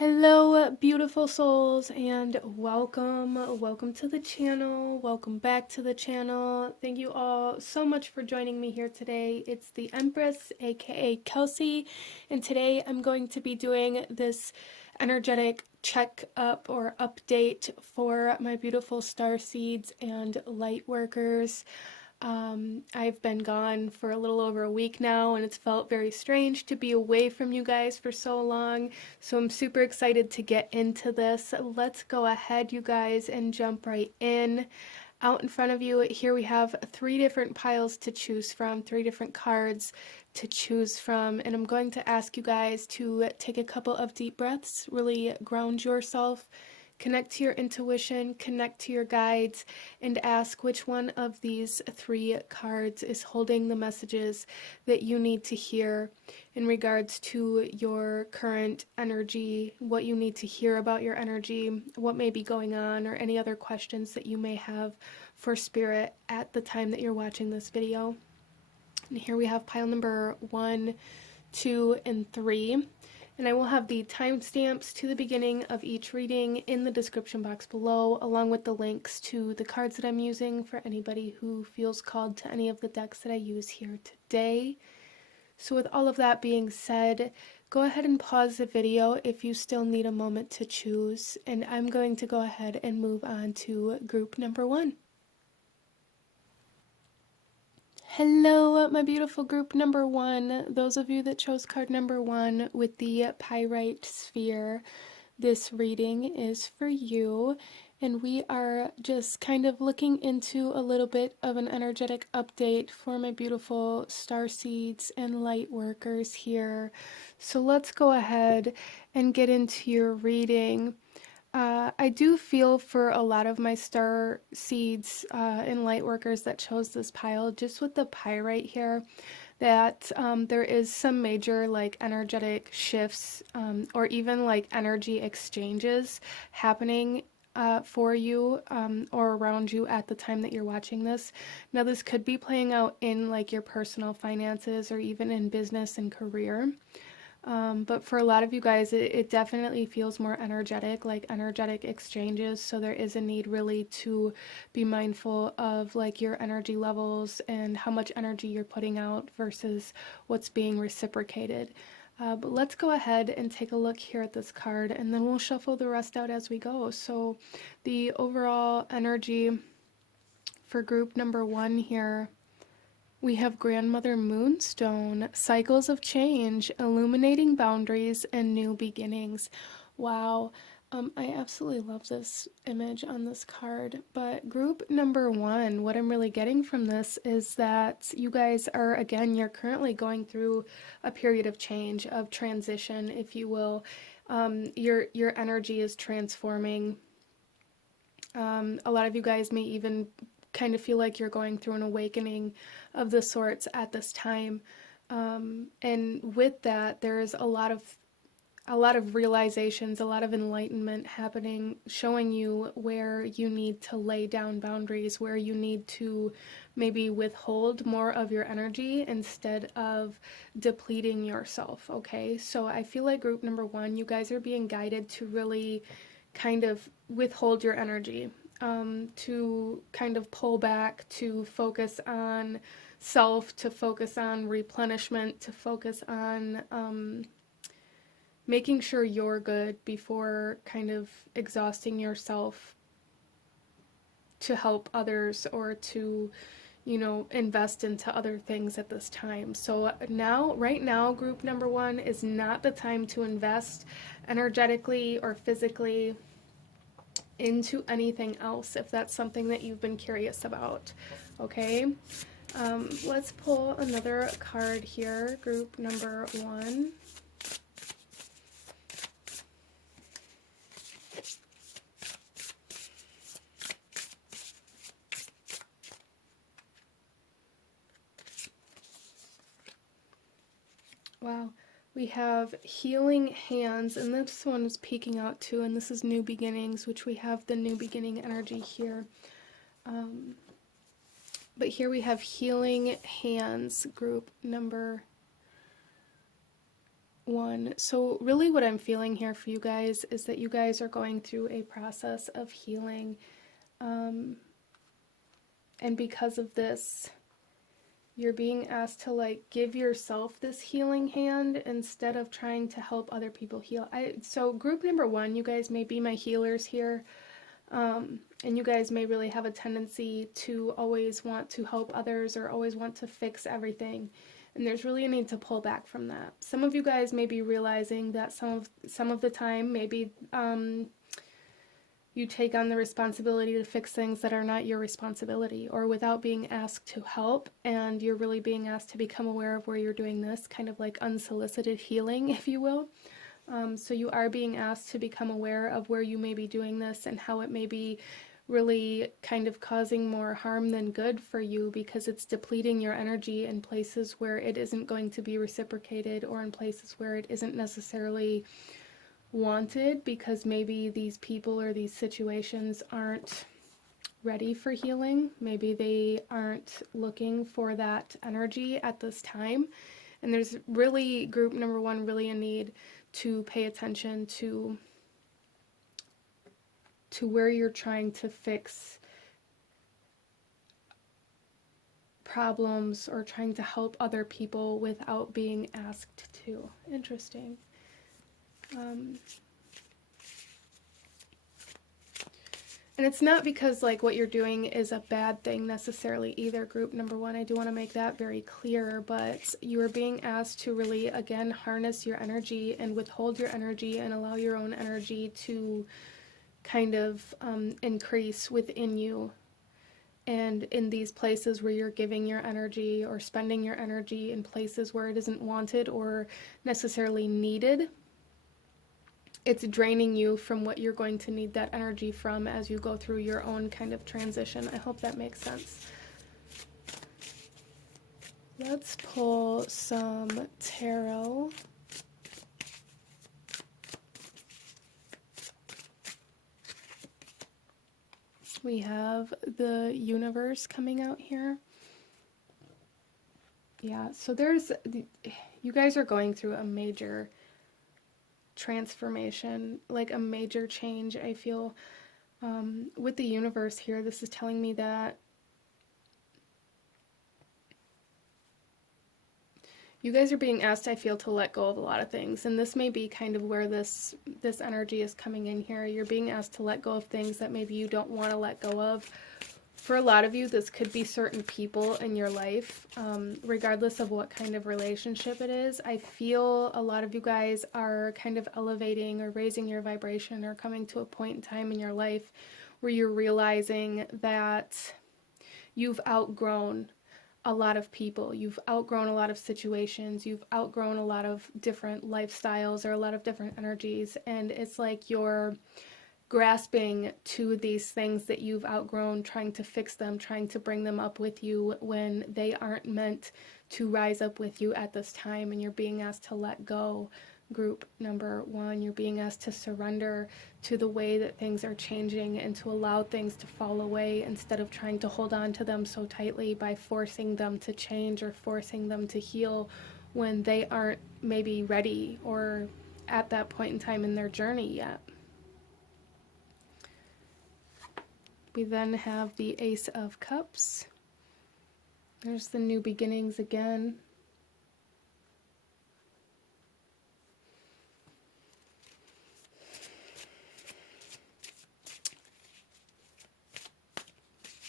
Hello, beautiful souls, and welcome to the channel. Welcome back to the channel. Thank you all so much for joining me here today. It's the Empress, aka Kelsey, and today I'm going to be doing this energetic check-up or update for my beautiful star seeds and light workers. I've been gone for a little over a week now, and it's felt very strange to be away from you guys for so long. So I'm super excited to get into this. Let's go ahead, you guys, and jump right in. Out in front of you, here we have 3 different piles to choose from, 3 different cards to choose from, and I'm going to ask you guys to take a couple of deep breaths, really ground yourself. Connect to your intuition, connect to your guides, and ask which one of these 3 cards is holding the messages that you need to hear in regards to your current energy, what you need to hear about your energy, what may be going on, or any other questions that you may have for spirit at the time that you're watching this video. And here we have pile number 1, 2, and 3. And I will have the timestamps to the beginning of each reading in the description box below, along with the links to the cards that I'm using for anybody who feels called to any of the decks that I use here today. So with all of that being said, go ahead and pause the video if you still need a moment to choose, and I'm going to go ahead and move on to group number 1. Hello, my beautiful group number 1. Those of you that chose card number 1 with the pyrite sphere, this reading is for you. And we are just kind of looking into a little bit of an energetic update for my beautiful star seeds and light workers here. So let's go ahead and get into your reading. I do feel for a lot of my star seeds and light workers that chose this pile, just with the pyrite here, that there is some major like energetic shifts or even like energy exchanges happening for you or around you at the time that you're watching this. Now this could be playing out in like your personal finances or even in business and career. But for a lot of you guys, it definitely feels more energetic, like energetic exchanges. So there is a need really to be mindful of like your energy levels and how much energy you're putting out versus what's being reciprocated. But let's go ahead and take a look here at this card, and then we'll shuffle the rest out as we go. So the overall energy for group number 1 here, we have Grandmother Moonstone, cycles of change, illuminating boundaries, and new beginnings. Wow, I absolutely love this image on this card. But group number 1, what I'm really getting from this is that you guys are, again, you're currently going through a period of change, of transition, if you will. Your energy is transforming. A lot of you guys may even kind of feel like you're going through an awakening of the sorts at this time, and with that there is a lot of realizations, a lot of enlightenment happening, showing you where you need to lay down boundaries, where you need to maybe withhold more of your energy instead of depleting yourself. Okay, so I feel like group number 1, you guys are being guided to really kind of withhold your energy, to kind of pull back, to focus on self, to focus on replenishment, to focus on making sure you're good before kind of exhausting yourself to help others or to, you know, invest into other things at this time. So now, right now, group number 1 is not the time to invest energetically or physically into anything else if that's something that you've been curious about. Okay, let's pull another card here, group number 1. Wow, we have healing hands, and this one is peeking out too, and this is new beginnings, which we have the new beginning energy here. But here we have healing hands, group number 1. So really what I'm feeling here for you guys is that you guys are going through a process of healing. And because of this, you're being asked to like give yourself this healing hand instead of trying to help other people heal. So group number 1, you guys may be my healers here. And you guys may really have a tendency to always want to help others or always want to fix everything. And there's really a need to pull back from that. Some of you guys may be realizing that some of the time, maybe you take on the responsibility to fix things that are not your responsibility, or without being asked to help, and you're really being asked to become aware of where you're doing this, kind of like unsolicited healing, if you will. So you are being asked to become aware of where you may be doing this and how it may be really kind of causing more harm than good for you, because it's depleting your energy in places where it isn't going to be reciprocated, or in places where it isn't necessarily wanted, because maybe these people or these situations aren't ready for healing. Maybe they aren't looking for that energy at this time. And there's really, group number 1, really a need to pay attention to where you're trying to fix problems or trying to help other people without being asked to. Interesting. And it's not because like what you're doing is a bad thing necessarily either, group number 1. I do want to make that very clear, but you are being asked to really, again, harness your energy and withhold your energy and allow your own energy to kind of increase within you. And in these places where you're giving your energy or spending your energy in places where it isn't wanted or necessarily needed, it's draining you from what you're going to need that energy from as you go through your own kind of transition. I hope that makes sense. Let's pull some tarot. We have the universe coming out here. Yeah, so you guys are going through a major transformation, like a major change, I feel. With the universe here, this is telling me that you guys are being asked, I feel, to let go of a lot of things. And this may be kind of where this energy is coming in here. You're being asked to let go of things that maybe you don't want to let go of. For a lot of you, this could be certain people in your life, regardless of what kind of relationship it is. I feel a lot of you guys are kind of elevating or raising your vibration, or coming to a point in time in your life where you're realizing that you've outgrown a lot of people, you've outgrown a lot of situations, you've outgrown a lot of different lifestyles or a lot of different energies, and it's like you're grasping to these things that you've outgrown, trying to fix them, trying to bring them up with you when they aren't meant to rise up with you at this time, and you're being asked to let go. Group number 1, you're being asked to surrender to the way that things are changing and to allow things to fall away instead of trying to hold on to them so tightly by forcing them to change or forcing them to heal when they aren't maybe ready or at that point in time in their journey yet. We then have the Ace of Cups. There's the new beginnings again.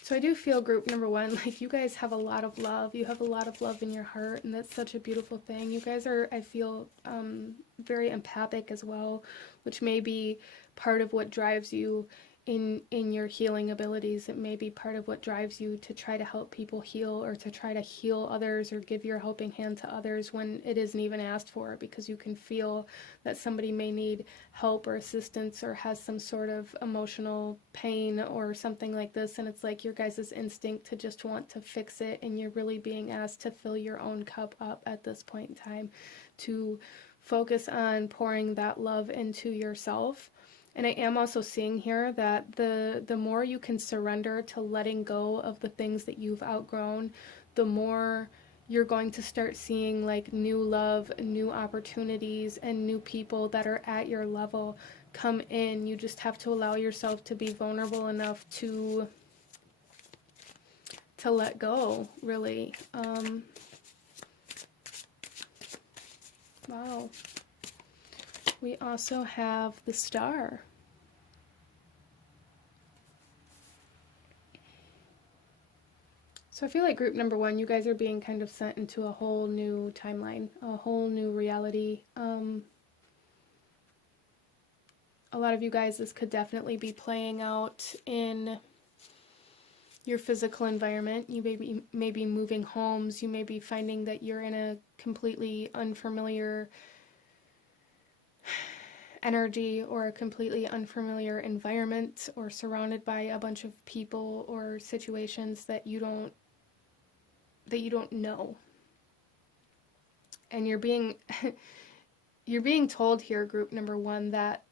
So I do feel, group number 1, like you guys have a lot of love. You have a lot of love in your heart, and that's such a beautiful thing. You guys are, I feel, very empathic as well, which may be part of what drives you in your healing abilities. It may be part of what drives you to try to help people heal, or to try to heal others or give your helping hand to others when it isn't even asked for, because you can feel that somebody may need help or assistance or has some sort of emotional pain or something like this, and it's like your guys' instinct to just want to fix it, and you're really being asked to fill your own cup up at this point in time, to focus on pouring that love into yourself. And I am also seeing here that the more you can surrender to letting go of the things that you've outgrown, the more you're going to start seeing like new love, new opportunities, and new people that are at your level come in. You just have to allow yourself to be vulnerable enough to let go, really. Wow. We also have the Star. So I feel like group number one, you guys are being kind of sent into a whole new timeline, a whole new reality. A lot of you guys, this could definitely be playing out in your physical environment. You may be moving homes. You may be finding that you're in a completely unfamiliar energy or a completely unfamiliar environment, or surrounded by a bunch of people or situations that you don't know. And you're being you're being told here, group number one, that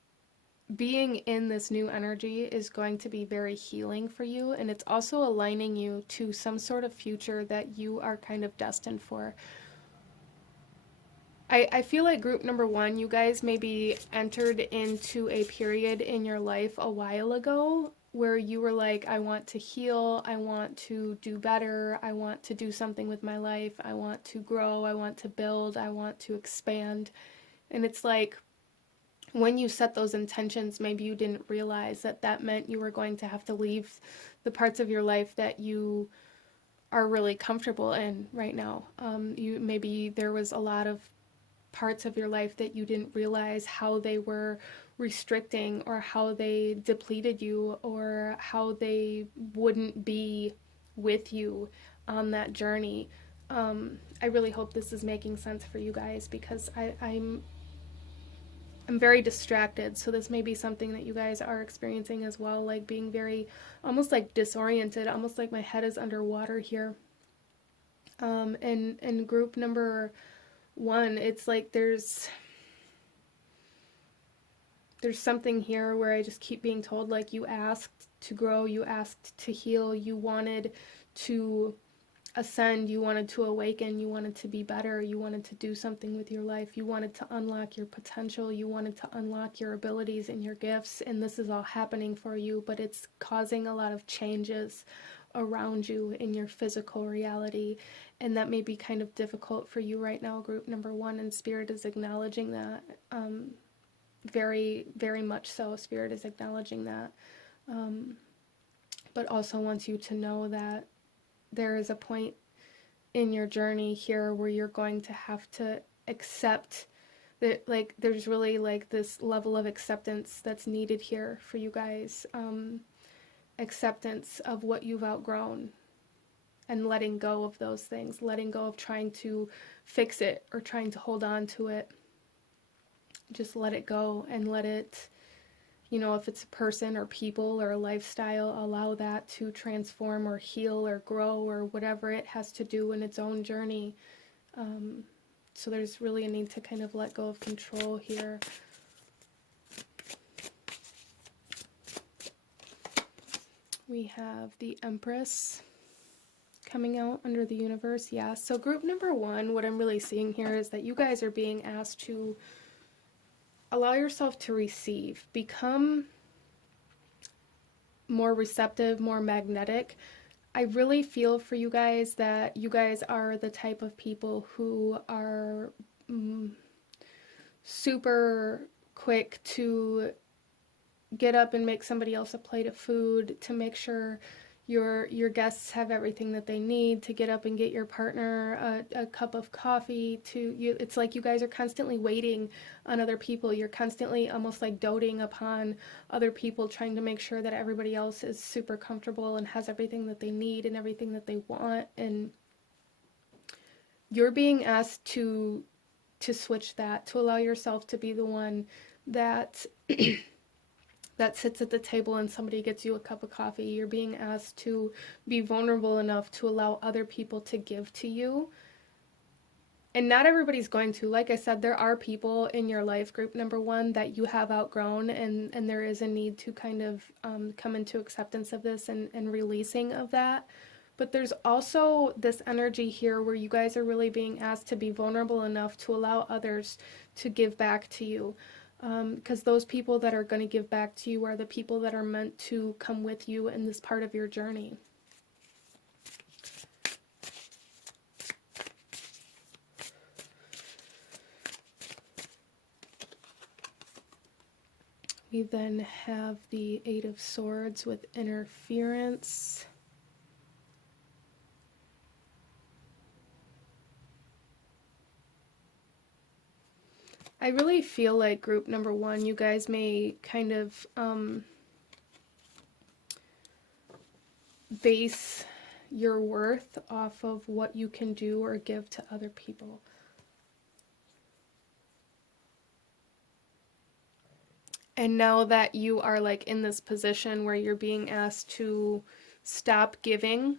being in this new energy is going to be very healing for you, and it's also aligning you to some sort of future that you are kind of destined for. I feel like group number one, you guys maybe entered into a period in your life a while ago where you were like, I want to heal, I want to do better, I want to do something with my life, I want to grow, I want to build, I want to expand. And it's like, when you set those intentions, maybe you didn't realize that that meant you were going to have to leave the parts of your life that you are really comfortable in right now. Maybe there was a lot of parts of your life that you didn't realize how they were restricting, or how they depleted you, or how they wouldn't be with you on that journey. I really hope this is making sense for you guys, because I'm very distracted, so this may be something that you guys are experiencing as well, like being very, almost like disoriented, almost like my head is underwater here. And group number one, it's like there's something here where I just keep being told, like, you asked to grow, you asked to heal, you wanted to ascend, you wanted to awaken, you wanted to be better, you wanted to do something with your life, you wanted to unlock your potential, you wanted to unlock your abilities and your gifts, and this is all happening for you, but it's causing a lot of changes around you in your physical reality, and that may be kind of difficult for you right now, group number one, and Spirit is acknowledging that. Very, very much so. Spirit is acknowledging that, but also wants you to know that there is a point in your journey here where you're going to have to accept that, like, there's really like this level of acceptance that's needed here for you guys. Acceptance of what you've outgrown, and letting go of those things, letting go of trying to fix it or trying to hold on to it. Just let it go and let it, if it's a person or people or a lifestyle, allow that to transform or heal or grow or whatever it has to do in its own journey. So there's really a need to kind of let go of control here. We have the Empress coming out under the universe. Yeah, so group number one, what I'm really seeing here is that you guys are being asked to allow yourself to receive, become more receptive, more magnetic. I really feel for you guys that you guys are the type of people who are super quick to get up and make somebody else a plate of food, to make sure your guests have everything that they need, to get up and get your partner a cup of coffee. It's like you guys are constantly waiting on other people. You're constantly almost like doting upon other people, trying to make sure that everybody else is super comfortable and has everything that they need and everything that they want. And you're being asked to switch that, to allow yourself to be the one that that sits at the table and somebody gets you a cup of coffee. You're being asked to be vulnerable enough to allow other people to give to you. And not everybody's going to. Like I said, there are people in your life, group number one, that you have outgrown, and there is a need to kind of come into acceptance of this and releasing of that. But there's also this energy here where you guys are really being asked to be vulnerable enough to allow others to give back to you. Because those people that are going to give back to you are the people that are meant to come with you in this part of your journey. We then have the Eight of Swords with interference. I really feel like group number one, you guys may kind of base your worth off of what you can do or give to other people. And now that you are like in this position where you're being asked to stop giving,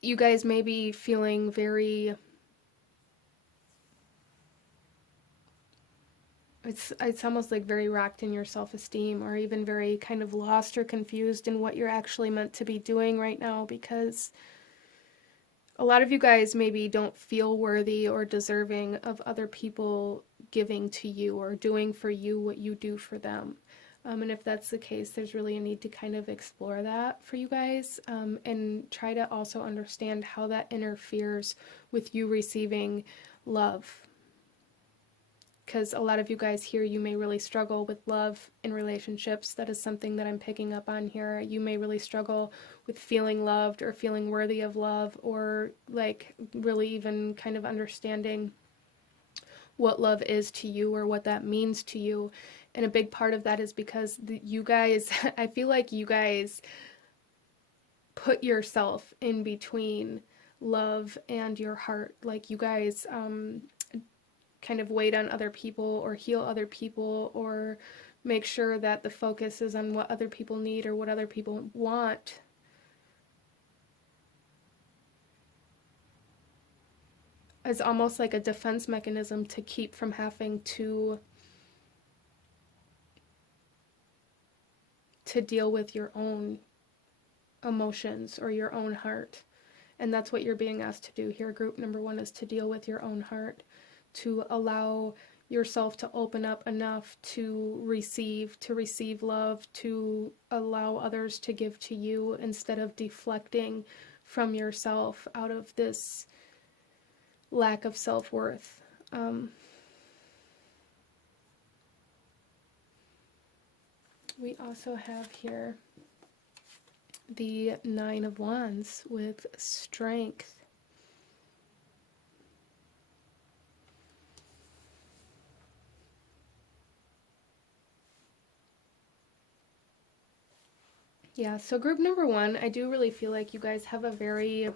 you guys may be feeling very, it's almost like very rocked in your self-esteem, or even very kind of lost or confused in what you're actually meant to be doing right now, because a lot of you guys maybe don't feel worthy or deserving of other people giving to you or doing for you what you do for them. And if that's the case, there's really a need to kind of explore that for you guys, and try to also understand how that interferes with you receiving love. Because a lot of you guys here, you may really struggle with love in relationships. That is something that I'm picking up on here. You may really struggle with feeling loved or feeling worthy of love, or like really even kind of understanding what love is to you or what that means to you. And a big part of that is because you guys, I feel like you guys put yourself in between love and your heart. Like you guys kind of wait on other people or heal other people or make sure that the focus is on what other people need or what other people want. It's almost like a defense mechanism to keep from having to deal with your own emotions or your own heart. And that's what you're being asked to do here. Group number one is to deal with your own heart, to allow yourself to open up enough to receive love, to allow others to give to you instead of deflecting from yourself out of this lack of self-worth. We also have here the Nine of Wands with strength. Yeah, so group number one, I do really feel like you guys have a very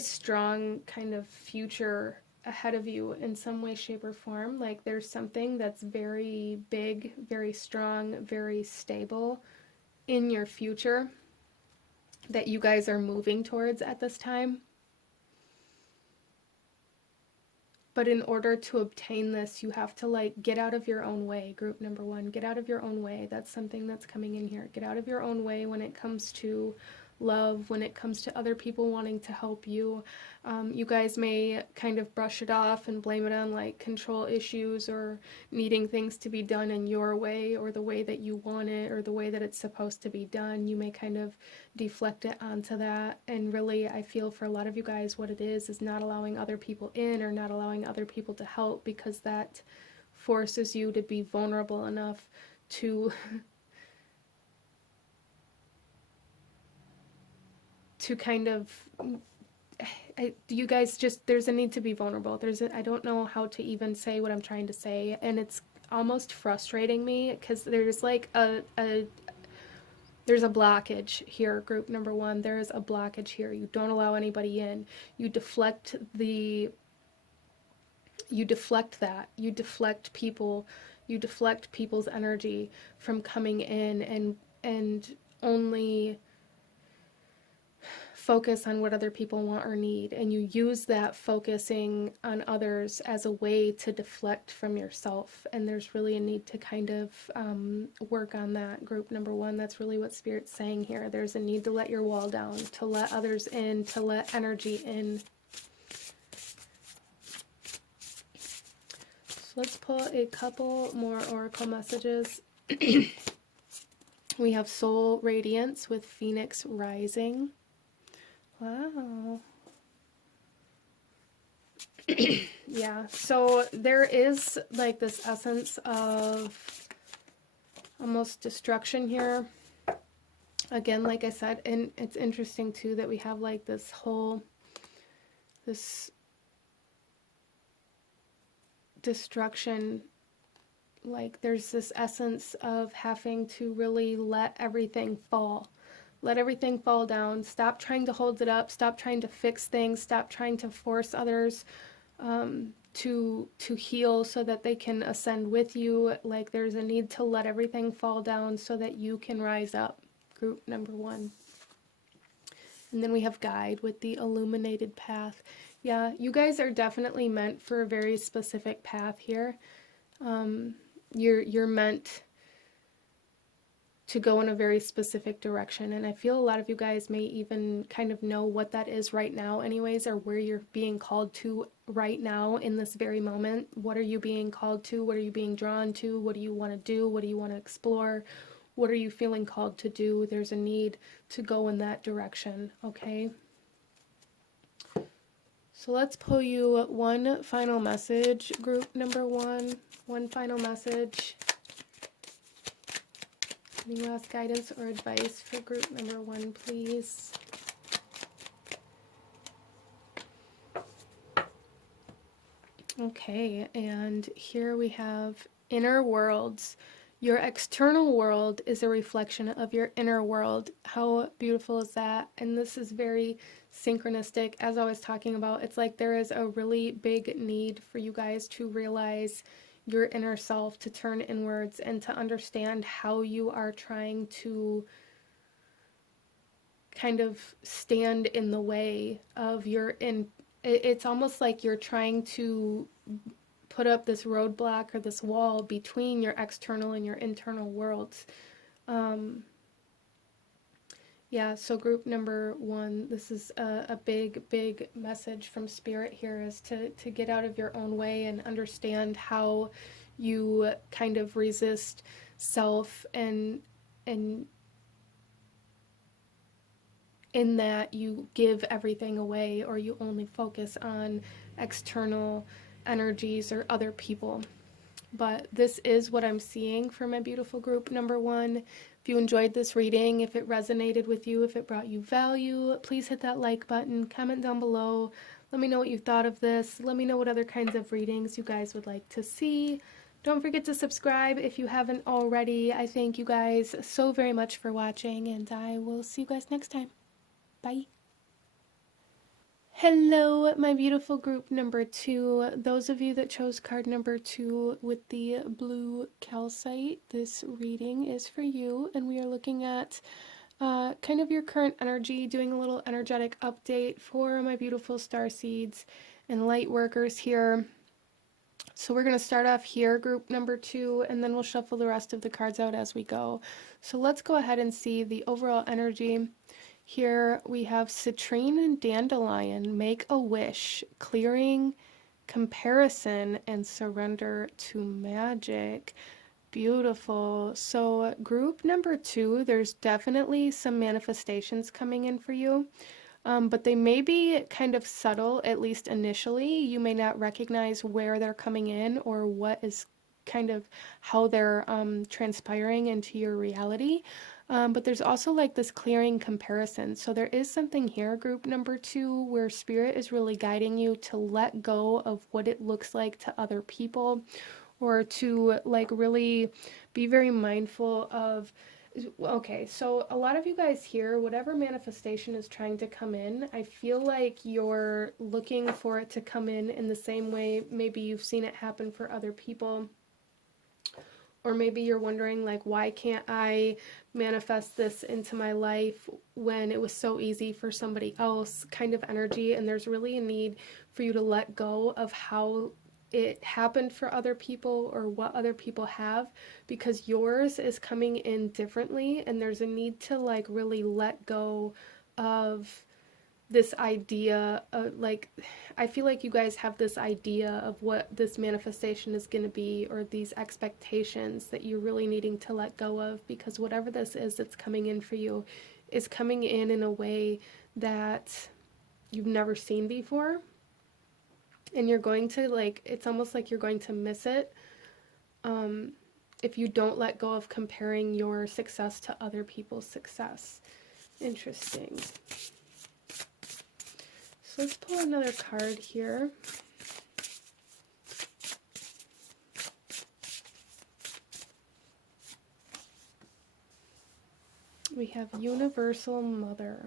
strong kind of future ahead of you in some way, shape, or form. Like there's something that's very big, very strong, very stable in your future that you guys are moving towards at this time. But in order to obtain this, you have to like get out of your own way. Group number one, get out of your own way. That's something that's coming in here. Get out of your own way when it comes to love, when it comes to other people wanting to help you. You guys may kind of brush it off and blame it on like control issues or needing things to be done in your way or the way that you want it or the way that it's supposed to be done. You may kind of deflect it onto that. And really, I feel for a lot of you guys, what it is not allowing other people in or not allowing other people to help, because that forces you to be vulnerable enough to kind of, you guys just, there's a need to be vulnerable. I don't know how to even say what I'm trying to say, and it's almost frustrating me because there's like there's a blockage here, group number one. There is a blockage here. You don't allow anybody in. You deflect that. You deflect people. You deflect people's energy from coming in and only focus on what other people want or need, and you use that focusing on others as a way to deflect from yourself. And there's really a need to kind of work on that, group number one. That's really what Spirit's saying here. There's a need to let your wall down, to let others in, to let energy in. So let's pull a couple more oracle messages. We have Soul Radiance with Phoenix Rising. Wow. Yeah, so there is like this essence of almost destruction here. Again, like I said, and it's interesting too that we have like this destruction. Like there's this essence of having to really let everything fall. Let everything fall down. Stop trying to hold it up. Stop trying to fix things. Stop trying to force others to heal so that they can ascend with you. Like there's a need to let everything fall down so that you can rise up. Group number one. And then we have Guide with the Illuminated Path. Yeah, you guys are definitely meant for a very specific path here. You're meant to go in a very specific direction, and I feel a lot of you guys may even kind of know what that is right now anyways, or where you're being called to right now in this very moment. What are you being called to? What are you being drawn to? What do you want to do? What do you want to explore? What are you feeling called to do? There's a need to go in that direction, okay? So let's pull you one final message, group number one. One final message. Any last guidance or advice for group number one, please? Okay, and here we have inner worlds. Your external world is a reflection of your inner world. How beautiful is that? And this is very synchronistic. As I was talking about, it's like there is a really big need for you guys to realize your inner self, to turn inwards and to understand how you are trying to kind of stand in the way of your it's almost like you're trying to put up this roadblock or this wall between your external and your internal worlds. Yeah, so group number one, this is a big message from Spirit here, is to get out of your own way and understand how you kind of resist self, and in that you give everything away, or you only focus on external energies or other people. But this is what I'm seeing for my beautiful group number one. If you enjoyed this reading, if it resonated with you, if it brought you value, please hit that like button, comment down below. Let me know what you thought of this. Let me know what other kinds of readings you guys would like to see. Don't forget to subscribe if you haven't already. I thank you guys so very much for watching, and I will see you guys next time. Bye. Hello, my beautiful group number two. Those of you that chose card number 2 with the blue calcite, this reading is for you, and we are looking at kind of your current energy, doing a little energetic update for my beautiful starseeds and lightworkers here. So we're going to start off here, group number 2, and then we'll shuffle the rest of the cards out as we go. So let's go ahead and see the overall energy. Here we have citrine and dandelion, make a wish, clearing, comparison, and surrender to magic. Beautiful. So group number 2, there's definitely some manifestations coming in for you, but they may be kind of subtle, at least initially. You may not recognize where they're coming in or what is kind of how they're transpiring into your reality. But there's also like this clearing comparison. So there is something here, group number 2, where Spirit is really guiding you to let go of what it looks like to other people, or to like really be very mindful of, okay, so a lot of you guys here, whatever manifestation is trying to come in, I feel like you're looking for it to come in the same way maybe you've seen it happen for other people, Or maybe you're wondering, like, why can't I manifest this into my life when it was so easy for somebody else, kind of energy. And there's really a need for you to let go of how it happened for other people or what other people have, because yours is coming in differently. And there's a need to, like, really let go of this idea of, like, I feel like you guys have this idea of what this manifestation is going to be, or these expectations that you're really needing to let go of, because whatever this is that's coming in for you is coming in a way that you've never seen before. And you're going to, like, it's almost like you're going to miss it if you don't let go of comparing your success to other people's success. Interesting. So let's pull another card here. We have Universal Mother.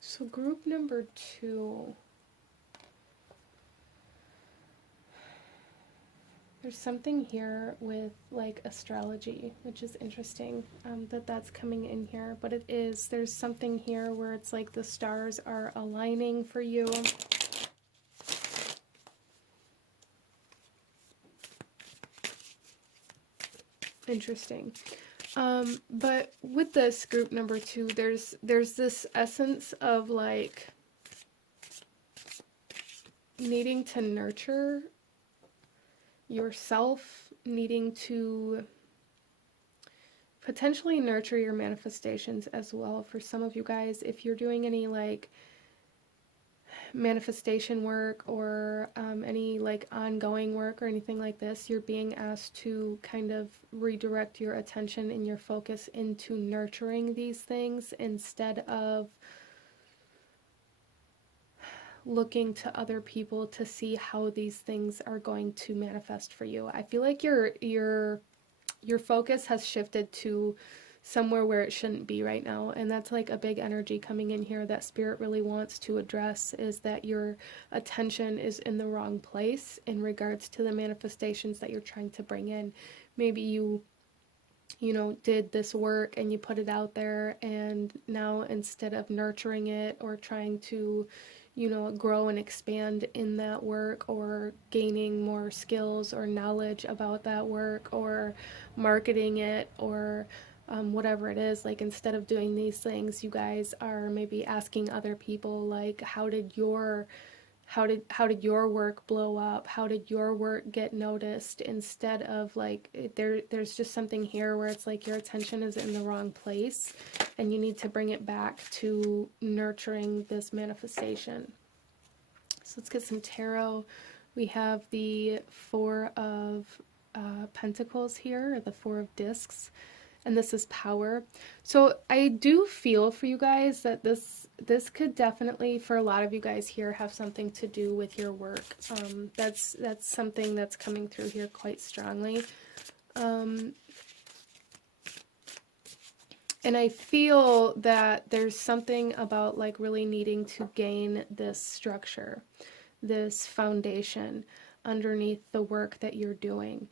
So group number 2. There's something here with, like, astrology, which is interesting that's coming in here. But there's something here where it's like the stars are aligning for you. Interesting. But with this group number 2, there's this essence of, like, needing to nurture yourself, needing to potentially nurture your manifestations as well. For some of you guys, if you're doing any, like, manifestation work or any, like, ongoing work or anything like this, you're being asked to kind of redirect your attention and your focus into nurturing these things instead of looking to other people to see how these things are going to manifest for you. I feel like your focus has shifted to somewhere where it shouldn't be right now, and that's, like, a big energy coming in here that Spirit really wants to address, is that your attention is in the wrong place in regards to the manifestations that you're trying to bring in. Maybe you did this work and you put it out there, and now instead of nurturing it or trying to grow and expand in that work, or gaining more skills or knowledge about that work, or marketing it, or whatever it is, like, instead of doing these things, you guys are maybe asking other people, like, how did your work blow up? How did your work get noticed? Instead of, like, there's just something here where it's like your attention is in the wrong place, and you need to bring it back to nurturing this manifestation. So let's get some tarot. We have the Four of Pentacles here, or the Four of Discs, and this is power. So I do feel for you guys that this could definitely, for a lot of you guys here, have something to do with your work. That's something that's coming through here quite strongly. And I feel that there's something about, like, really needing to gain this structure, this foundation underneath the work that you're doing.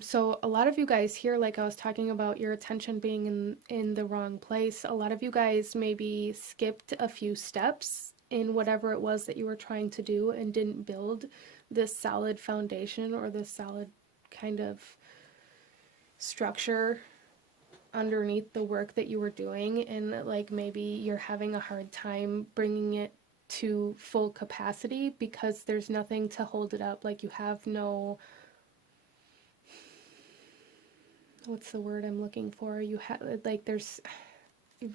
So a lot of you guys here, like I was talking about, your attention being in the wrong place. A lot of you guys maybe skipped a few steps in whatever it was that you were trying to do and didn't build this solid foundation or this solid kind of structure underneath the work that you were doing. And, like, maybe you're having a hard time bringing it to full capacity because there's nothing to hold it up. Like, you have no... what's the word I'm looking for? You have, like, there's,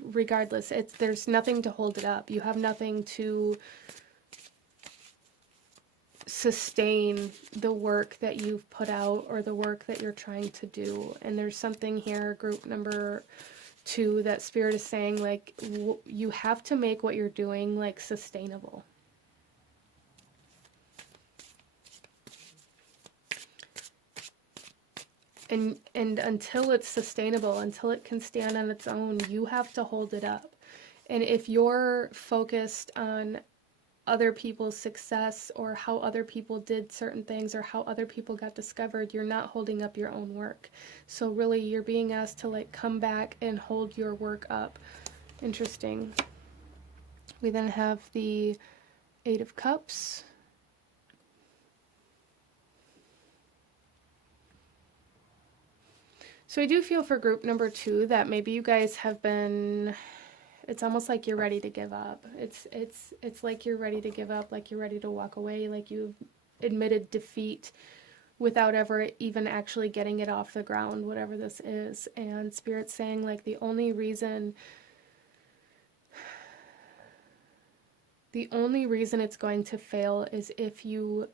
regardless, there's nothing to hold it up. You have nothing to sustain the work that you've put out or the work that you're trying to do. And there's something here, group number 2, that Spirit is saying, like, you have to make what you're doing, like, sustainable. And until it's sustainable, until it can stand on its own, you have to hold it up. And if you're focused on other people's success or how other people did certain things or how other people got discovered, you're not holding up your own work. So really, you're being asked to like come back and hold your work up. Interesting. We then have the Eight of Cups. So I do feel for group number 2 that maybe you guys have been, it's almost like you're ready to give up. It's like you're ready to give up, like you're ready to walk away, like you've admitted defeat without ever even actually getting it off the ground, whatever this is. And Spirit's saying like the only reason it's going to fail is if you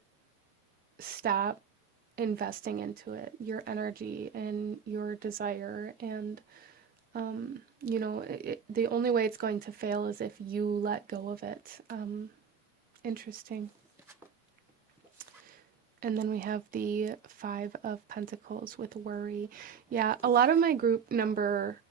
stop investing into it, your energy and your desire. And you know, the only way it's going to fail is if you let go of it. Interesting. And then we have the Five of Pentacles with worry. Yeah, a lot of my group number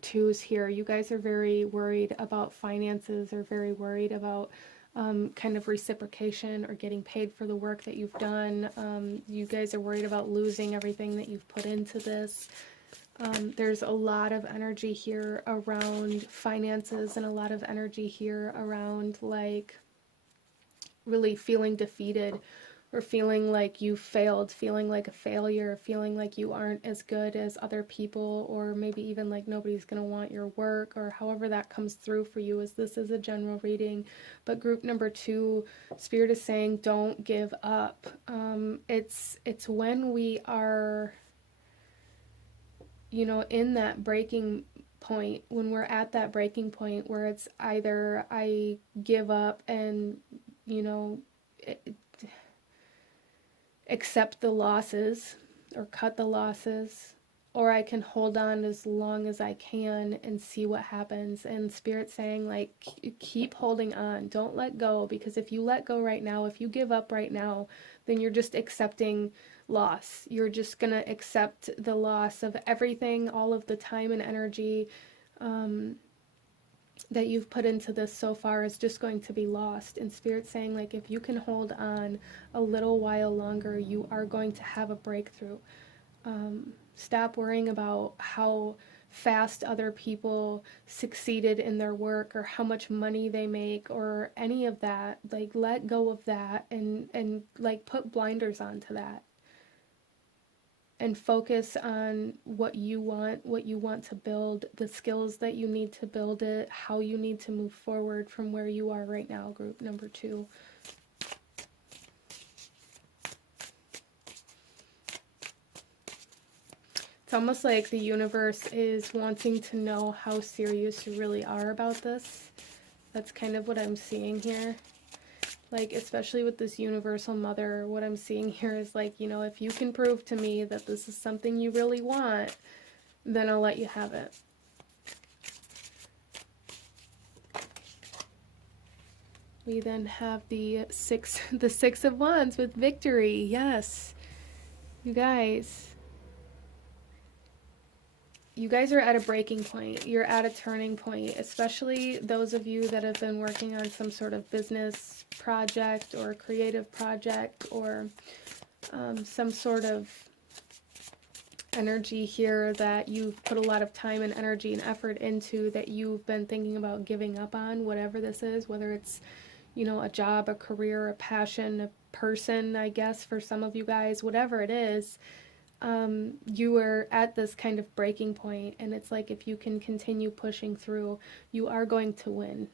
2s here, you guys are very worried about finances, or very worried about kind of reciprocation or getting paid for the work that you've done. You guys are worried about losing everything that you've put into this. There's a lot of energy here around finances, and a lot of energy here around like really feeling defeated, or feeling like you failed, feeling like a failure, feeling like you aren't as good as other people, or maybe even like nobody's going to want your work, or however that comes through for you, as this is a general reading. But group number 2, Spirit is saying don't give up. It's when we are, you know, in that breaking point, when we're at that breaking point where it's either I give up and, you know, accept the losses or cut the losses, or I can hold on as long as I can and see what happens. And Spirit's saying like keep holding on, don't let go, because if you let go right now, if you give up right now, then you're just accepting loss. You're just gonna accept the loss of everything, all of the time and energy that you've put into this so far is just going to be lost. And Spirit's saying like if you can hold on a little while longer, you are going to have a breakthrough. Stop worrying about how fast other people succeeded in their work, or how much money they make, or any of that. Like let go of that, and like put blinders onto that, and focus on what you want to build, the skills that you need to build it, how you need to move forward from where you are right now, group number 2. It's almost like the universe is wanting to know how serious you really are about this. That's kind of what I'm seeing here. Like, especially with this universal mother, what I'm seeing here is like, you know, if you can prove to me that this is something you really want, then I'll let you have it. We then have the Six of Wands with victory. Yes. You guys are at a breaking point. You're at a turning point, especially those of you that have been working on some sort of business project or creative project, or some sort of energy here that you've put a lot of time and energy and effort into, that you've been thinking about giving up on, whatever this is, whether it's, you know, a job, a career, a passion, a person, I guess, for some of you guys, whatever it is. You are at this kind of breaking point, and it's like if you can continue pushing through, you are going to win.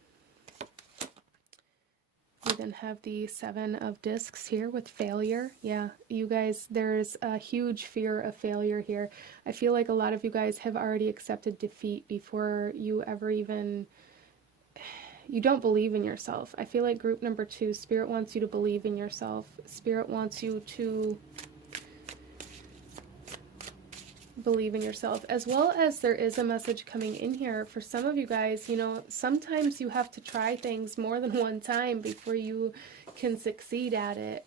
We then have the Seven of Discs here with failure. Yeah, you guys, there's a huge fear of failure here. I feel like a lot of you guys have already accepted defeat before you ever even... You don't believe in yourself. I feel like group number 2, Spirit wants you to believe in yourself. Spirit wants you to believe in yourself, as well as there is a message coming in here for some of you guys. You know, sometimes you have to try things more than one time before you can succeed at it.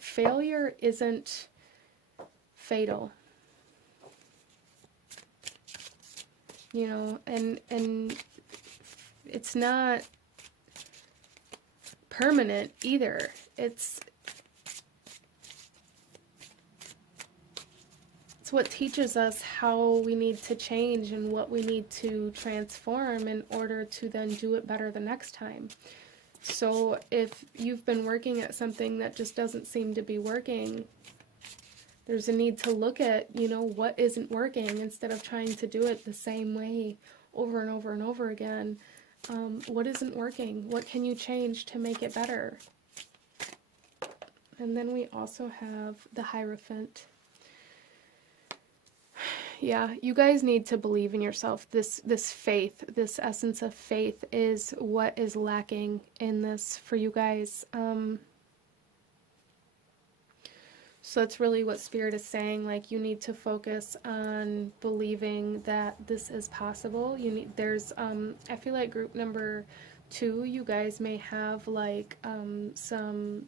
Failure isn't fatal. You know, and it's not permanent either. It's what teaches us how we need to change and what we need to transform in order to then do it better the next time. So if you've been working at something that just doesn't seem to be working, there's a need to look at, you know, what isn't working instead of trying to do it the same way over and over and over again. What isn't working? What can you change to make it better? And then we also have the Hierophant. Yeah, you guys need to believe in yourself. This faith, this essence of faith is what is lacking in this for you guys. So that's really what Spirit is saying. Like, you need to focus on believing that this is possible. There's, I feel like group number 2, you guys may have like some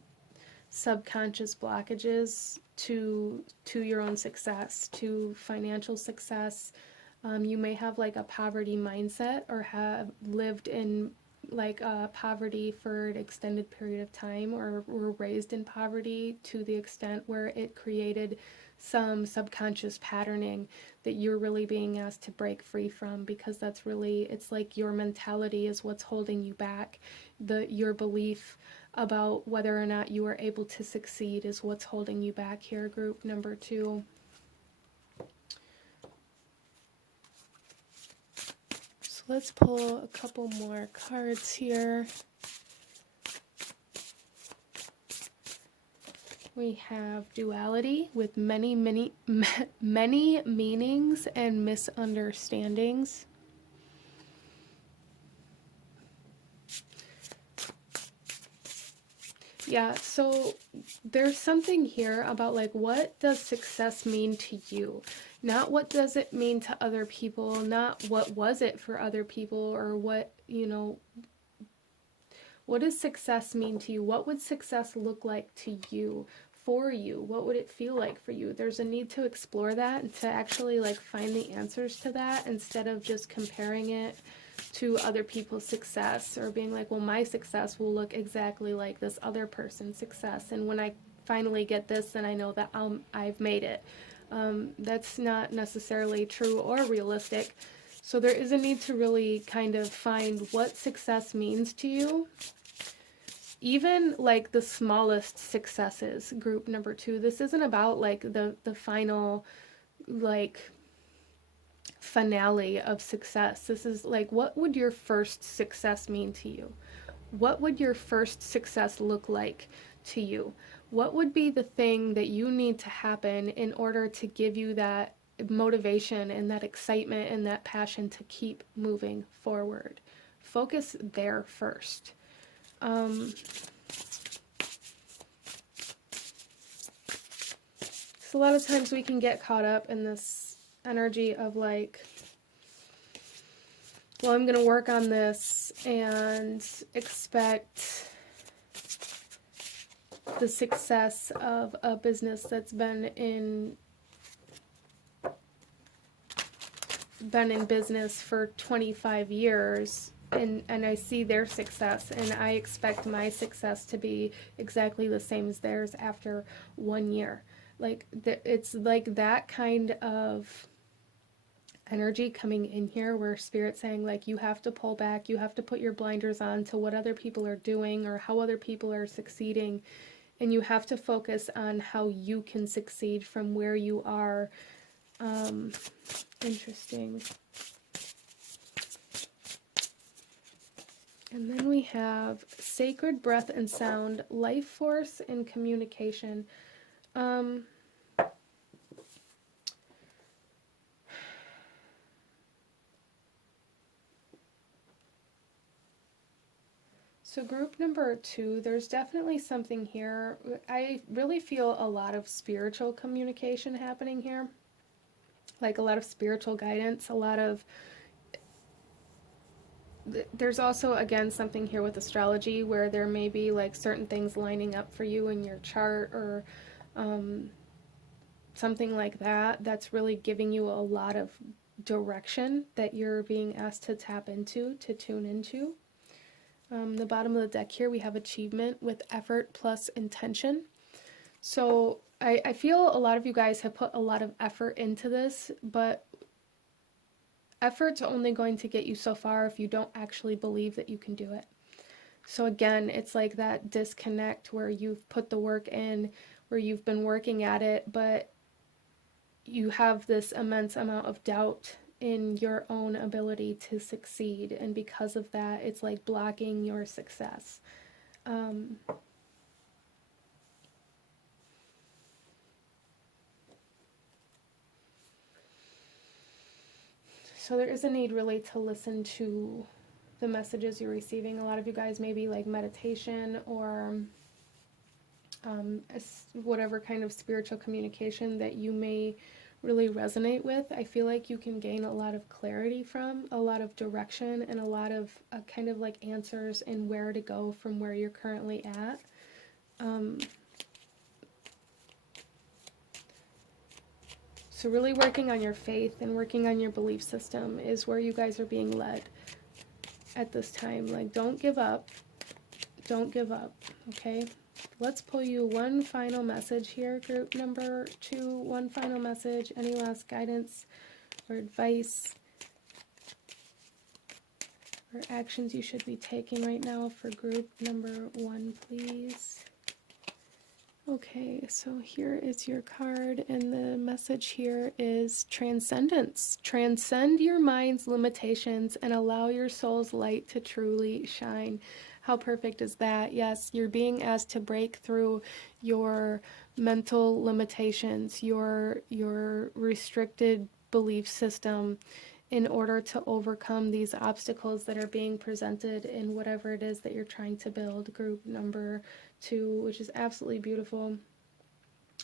subconscious blockages to your own success, to financial success. You may have like a poverty mindset or have lived in like poverty for an extended period of time, or were raised in poverty to the extent where it created some subconscious patterning that you're really being asked to break free from, because that's really, it's like your mentality is what's holding you back. Your belief about whether or not you are able to succeed is what's holding you back here, group number 2. So let's pull a couple more cards here. We have duality with many meanings and misunderstandings. Yeah, so there's something here about like, what does success mean to you? Not what does it mean to other people, not what was it for other people, or what, you know, what does success mean to you? What would success look like to you, for you? What would it feel like for you? There's a need to explore that and to actually like find the answers to that, instead of just comparing it to other people's success, or being like, well, my success will look exactly like this other person's success, and when I finally get this, then I know that I've made it. That's not necessarily true or realistic. So there is a need to really kind of find what success means to you. Even like the smallest successes, group number 2. This isn't about like the final like finale of success. This is like, what would your first success mean to you? What would your first success look like to you? What would be the thing that you need to happen in order to give you that motivation and that excitement and that passion to keep moving forward? Focus there first. So a lot of times we can get caught up in this energy of like, well, I'm going to work on this and expect the success of a business that's been in business for 25 years, and I see their success, and I expect my success to be exactly the same as theirs after 1 year. Like, it's like that kind of energy coming in here, where Spirit's saying like, you have to pull back, you have to put your blinders on to what other people are doing or how other people are succeeding, and you have to focus on how you can succeed from where you are. Interesting. And then we have sacred breath and sound, life force and communication. So group number 2, there's definitely something here. I really feel a lot of spiritual communication happening here. Like a lot of spiritual guidance, a lot of... There's also, again, something here with astrology where there may be like certain things lining up for you in your chart, or something like that, that's really giving you a lot of direction that you're being asked to tap into, to tune into. The bottom of the deck here, we have achievement with effort plus intention. So I feel a lot of you guys have put a lot of effort into this, but effort's only going to get you so far if you don't actually believe that you can do it. So again, it's like that disconnect where you've put the work in, where you've been working at it, but you have this immense amount of doubt in your own ability to succeed. And because of that, it's like blocking your success. So there is a need really to listen to the messages you're receiving. A lot of you guys maybe like meditation or whatever kind of spiritual communication that you may really resonate with. I feel like you can gain a lot of clarity from, a lot of direction, and a lot of kind of like answers in where to go from where you're currently at. So really working on your faith and working on your belief system is where you guys are being led at this time. Like, don't give up. Don't give up, okay? Let's pull you one final message here, group number 2. One final message. Any last guidance or advice or actions you should be taking right now for group number 1, please? Okay, so here is your card, and the message here is transcendence. Transcend your mind's limitations and allow your soul's light to truly shine. How perfect is that? Yes, you're being asked to break through your mental limitations, your restricted belief system, in order to overcome these obstacles that are being presented in whatever it is that you're trying to build. Group number 2, which is absolutely beautiful.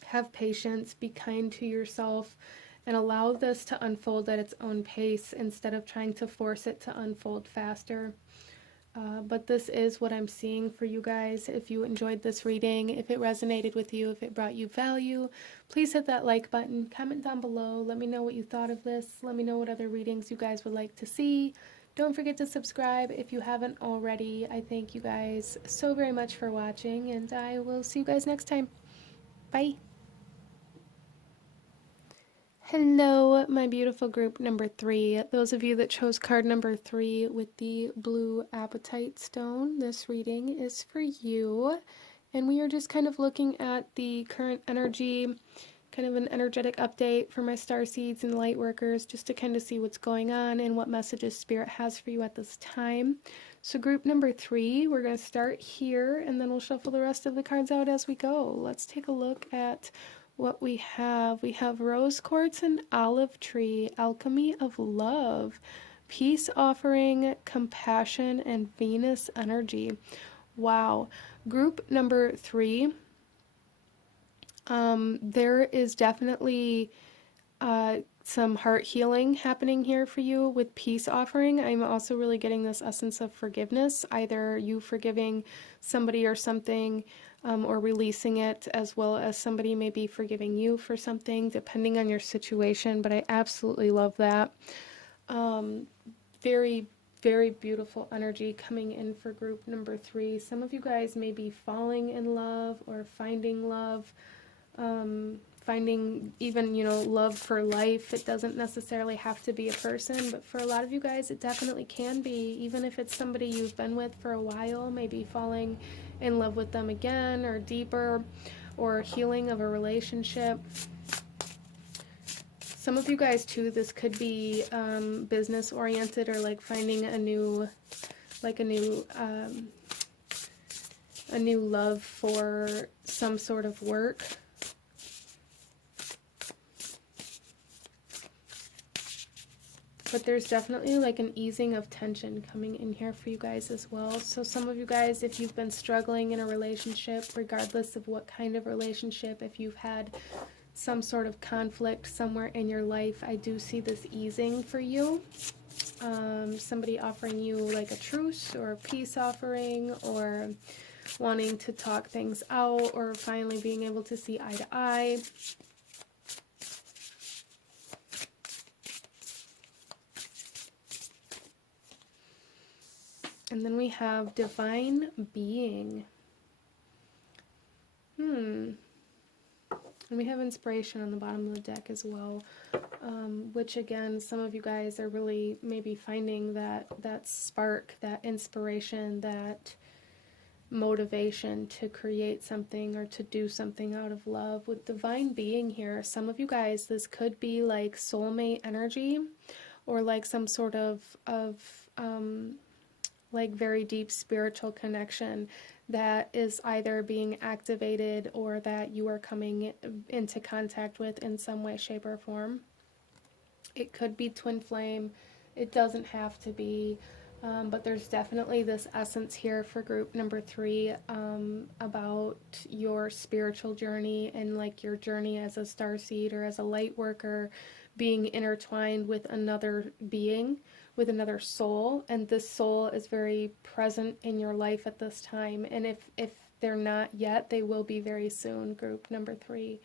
Have patience, be kind to yourself, and allow this to unfold at its own pace instead of trying to force it to unfold faster. But this is what I'm seeing for you guys. If you enjoyed this reading, if it resonated with you, if it brought you value, please hit that like button, comment down below, let me know what you thought of this, let me know what other readings you guys would like to see. Don't forget to subscribe if you haven't already. I thank you guys so very much for watching, and I will see you guys next time. Bye. Hello, my beautiful group number 3. Those of you that chose card number 3 with the blue apatite stone, this reading is for you. And we are just kind of looking at the current energy, kind of an energetic update for my starseeds and lightworkers, just to kind of see what's going on and what messages Spirit has for you at this time. So group number 3, we're going to start here, and then we'll shuffle the rest of the cards out as we go. Let's take a look at what we have. We have rose quartz and olive tree, alchemy of love, peace offering, compassion, and Venus energy. Wow. Group number 3, there is definitely some heart healing happening here for you with peace offering. I'm also really getting this essence of forgiveness, either you forgiving somebody or something, or releasing it, as well as somebody may be forgiving you for something, depending on your situation. But I absolutely love that. Very, very beautiful energy coming in for group number 3. Some of you guys may be falling in love or finding love, finding even, love for life. It doesn't necessarily have to be a person, but for a lot of you guys, it definitely can be. Even if it's somebody you've been with for a while, maybe falling in love with them again or deeper, or healing of a relationship. Some of you guys too, this could be business oriented, or like finding a new love for some sort of work. But there's definitely like an easing of tension coming in here for you guys as well. So some of you guys, if you've been struggling in a relationship, regardless of what kind of relationship, if you've had some sort of conflict somewhere in your life, I do see this easing for you. Somebody offering you like a truce or a peace offering, or wanting to talk things out, or finally being able to see eye to eye. And then we have divine being. And we have inspiration on the bottom of the deck as well, which again, some of you guys are really maybe finding that spark, that inspiration, that motivation to create something or to do something out of love. With divine being here, some of you guys, this could be like soulmate energy, or like some sort of like very deep spiritual connection that is either being activated or that you are coming into contact with in some way, shape, or form. It could be twin flame. It doesn't have to be. But there's definitely this essence here for group number 3 about your spiritual journey and like your journey as a starseed or as a light worker being intertwined with another being, with another soul. And this soul is very present in your life at this time. And if they're not yet, they will be very soon, group number 3.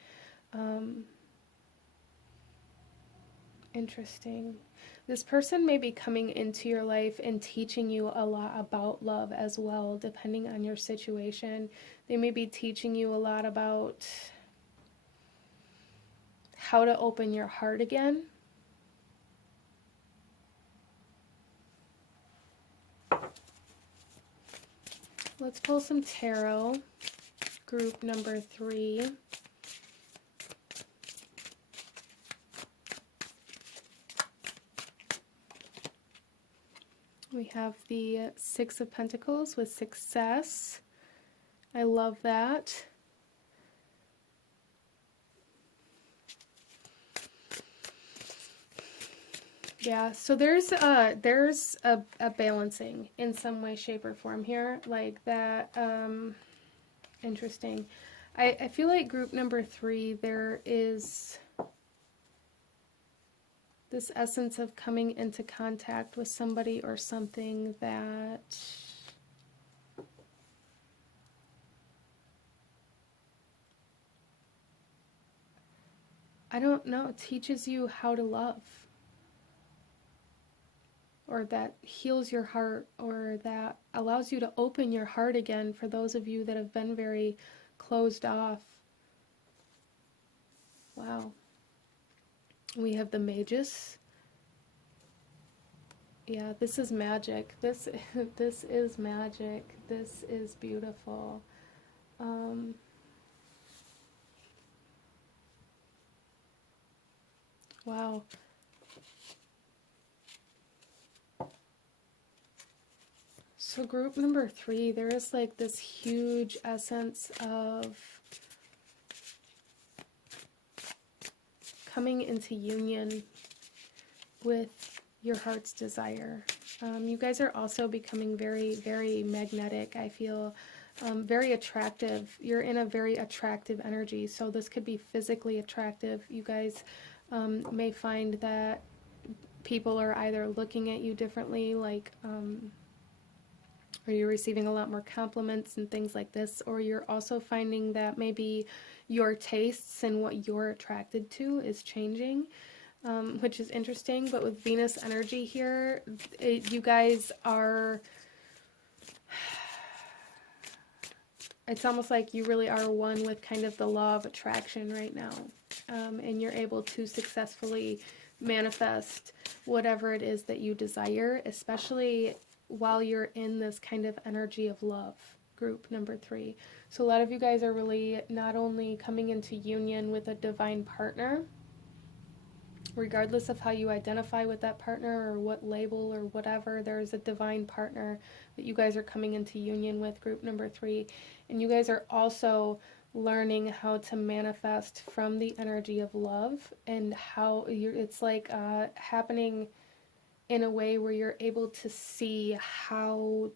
Interesting. This person may be coming into your life and teaching you a lot about love as well, depending on your situation. They may be teaching you a lot about how to open your heart again. Let's pull some tarot, group number 3. We have the 6 of Pentacles with success. I love that. Yeah, so there's a balancing in some way, shape, or form here, like that. Interesting. I feel like group number 3, there is this essence of coming into contact with somebody or something that I don't know, teaches you how to love, or that heals your heart, or that allows you to open your heart again for those of you that have been very closed off. Wow. We have the Magus. Yeah, this is magic. This is magic. This is beautiful. Wow. So group number 3, there is like this huge essence of coming into union with your heart's desire. You guys are also becoming very, very magnetic, I feel. Very attractive. You're in a very attractive energy, so this could be physically attractive. You guys may find that people are either looking at you differently, like, or you're receiving a lot more compliments and things like this, or you're also finding that maybe your tastes and what you're attracted to is changing, which is interesting. But with Venus energy here, you guys are, it's almost like you really are one with kind of the law of attraction right now, and you're able to successfully manifest whatever it is that you desire, especially while you're in this kind of energy of love, group number 3. So a lot of you guys are really not only coming into union with a divine partner, regardless of how you identify with that partner or what label or whatever, there's a divine partner that you guys are coming into union with, group number 3. And you guys are also learning how to manifest from the energy of love, and how it's like happening in a way where you're able to see how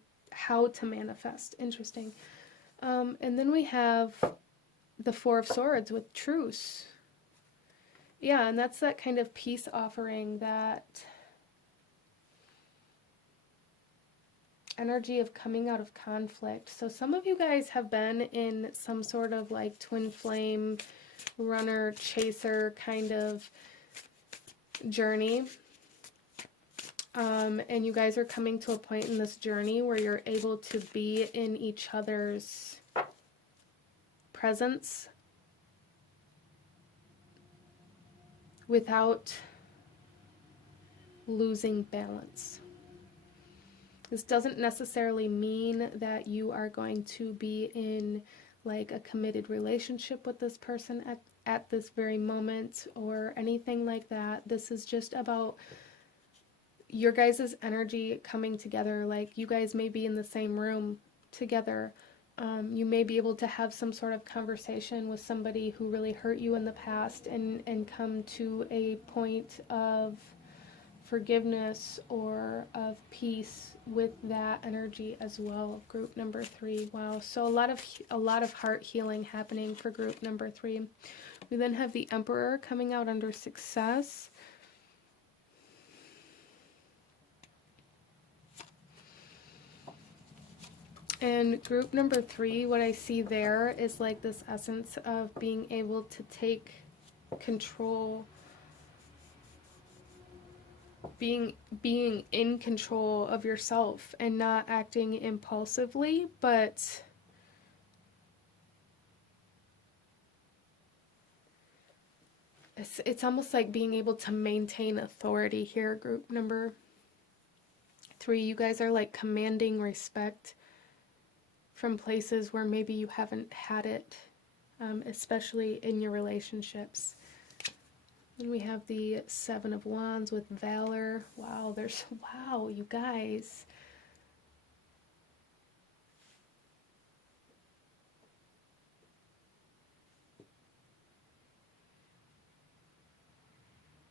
to manifest. Interesting. And then we have the 4 of Swords with truce. Yeah, and that's that kind of peace offering, that energy of coming out of conflict. So some of you guys have been in some sort of like twin flame, runner, chaser kind of journey. And you guys are coming to a point in this journey where you're able to be in each other's presence without losing balance. This doesn't necessarily mean that you are going to be in like a committed relationship with this person at this very moment or anything like that. This is just about your guys' energy coming together. Like, you guys may be in the same room together. You may be able to have some sort of conversation with somebody who really hurt you in the past and come to a point of forgiveness or of peace with that energy as well. Group number 3. Wow. So a lot of heart healing happening for group number 3. We then have the Emperor coming out under success. And group number 3, what I see there is like this essence of being able to take control, being in control of yourself and not acting impulsively, but it's almost like being able to maintain authority here. Group number 3, you guys are like commanding respect from places where maybe you haven't had it, especially in your relationships. Then we have the 7 of Wands with Valor. Wow, wow, you guys.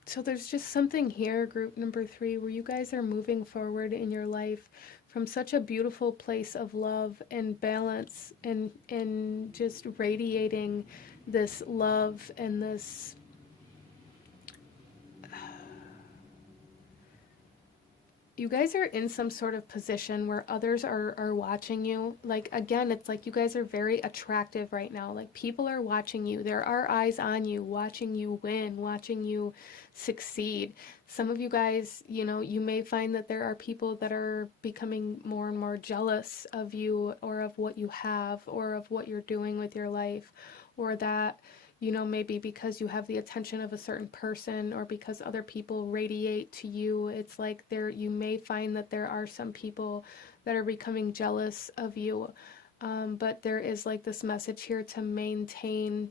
So there's just something here, group number 3, where you guys are moving forward in your life from such a beautiful place of love and balance and just radiating this love and this you guys are in some sort of position where others are watching you. Like, again, it's like you guys are very attractive right now. Like, people are watching you. There are eyes on you, watching you win, watching you succeed. Some of you guys, you know, you may find that there are people that are becoming more and more jealous of you or of what you have or of what you're doing with your life, or that, you know, maybe because you have the attention of a certain person or because other people radiate to you. It's like you may find that there are some people that are becoming jealous of you. But there is like this message here to maintain.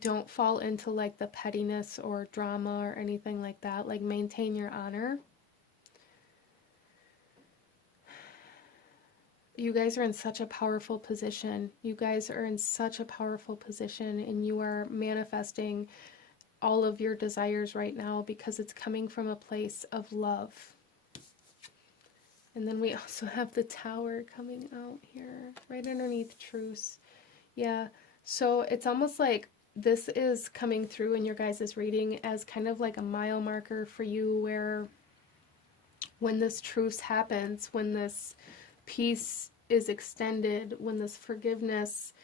Don't fall into like the pettiness or drama or anything like that. Like, maintain your honor. You guys are in such a powerful position. You guys are in such a powerful position, and you are manifesting all of your desires right now because it's coming from a place of love. And then we also have the Tower coming out here, right underneath Truce. Yeah, so it's almost like this is coming through in your guys' reading as kind of like a mile marker for you, where when this truce happens, when this peace is extended, when this forgiveness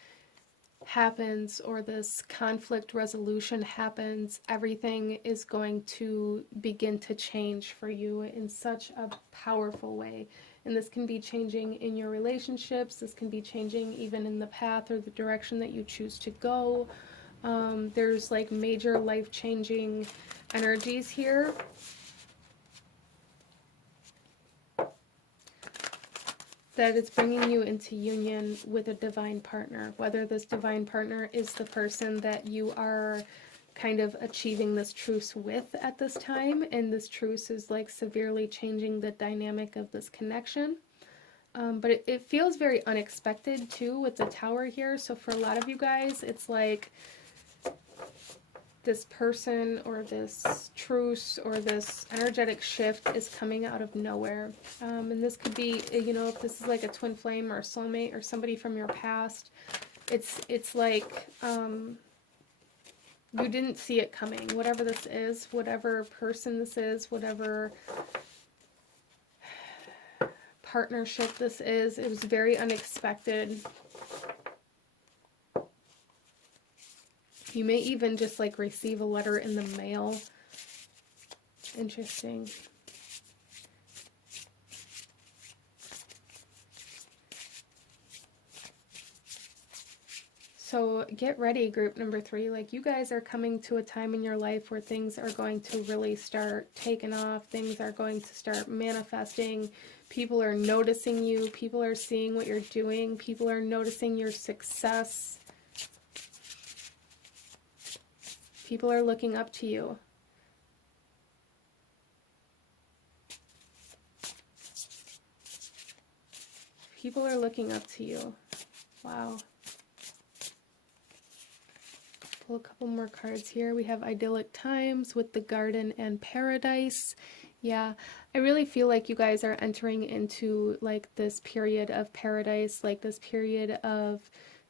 happens or this conflict resolution happens, everything is going to begin to change for you in such a powerful way. And this can be changing in your relationships. This can be changing even in the path or the direction that you choose to go. There's like major life-changing energies here. That it's bringing you into union with a divine partner, whether this divine partner is the person that you are kind of achieving this truce with at this time, and this truce is like severely changing the dynamic of this connection. But it feels very unexpected too with the Tower here. So for a lot of you guys, it's like this person or this truce or this energetic shift is coming out of nowhere. And this could be, you know, if this is like a twin flame or a soulmate or somebody from your past, it's like you didn't see it coming. Whatever this is, whatever person this is, whatever partnership this is, it was very unexpected. You may even just like receive a letter in the mail. Interesting. So get ready, group number 3. Like, you guys are coming to a time in your life where things are going to really start taking off. Things are going to start manifesting. People are noticing you. People are seeing what you're doing. People are noticing your success. People are looking up to you. People are looking up to you. Wow. Pull a couple more cards here. We have idyllic times with the garden and paradise. Yeah, I really feel like you guys are entering into like this period of paradise, like this period of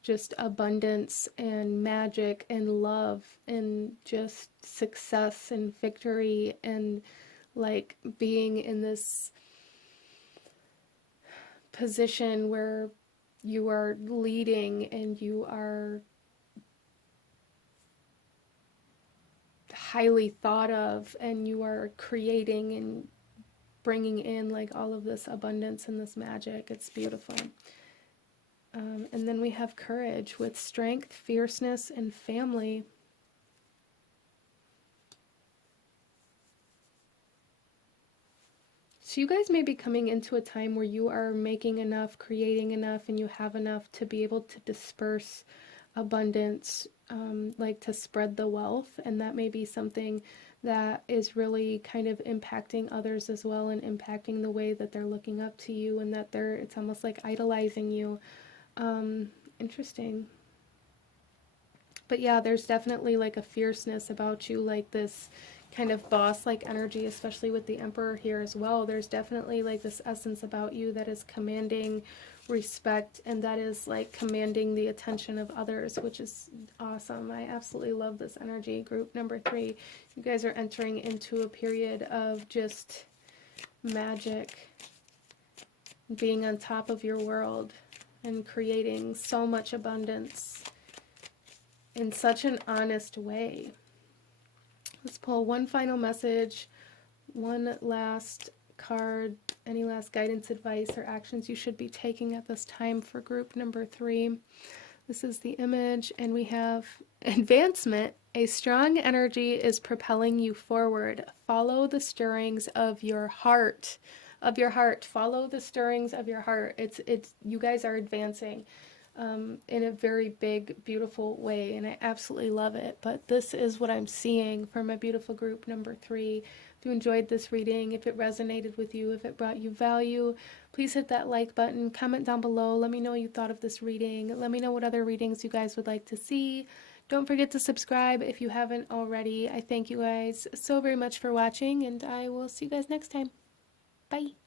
just abundance and magic and love and just success and victory and like being in this position where you are leading and you are highly thought of and you are creating and bringing in like all of this abundance and this magic. It's beautiful. And then we have courage with strength, fierceness, and family. So you guys may be coming into a time where you are making enough, creating enough, and you have enough to be able to disperse abundance, like to spread the wealth. And that may be something that is really kind of impacting others as well and impacting the way that they're looking up to you and that it's almost like idolizing you. Interesting. But yeah, there's definitely like a fierceness about you, like this kind of boss-like energy, especially with the Emperor here as well. There's definitely like this essence about you that is commanding respect and that is like commanding the attention of others, which is awesome. I absolutely love this energy. Group number 3, you guys are entering into a period of just magic, being on top of your world and creating so much abundance in such an honest way. Let's pull one final message, one last card, any last guidance, advice, or actions you should be taking at this time for group number 3. This is the image, and we have advancement. A strong energy is propelling you forward. Follow the stirrings of your heart. Follow the stirrings of your heart. It's you guys are advancing in a very big, beautiful way, and I absolutely love it. But this is what I'm seeing for my beautiful group number 3. If you enjoyed this reading, if it resonated with you, if it brought you value, please hit that like button, comment down below, let me know what you thought of this reading, let me know what other readings you guys would like to see. Don't forget to subscribe if you haven't already. I thank you guys so very much for watching, and I will see you guys next time. Bye.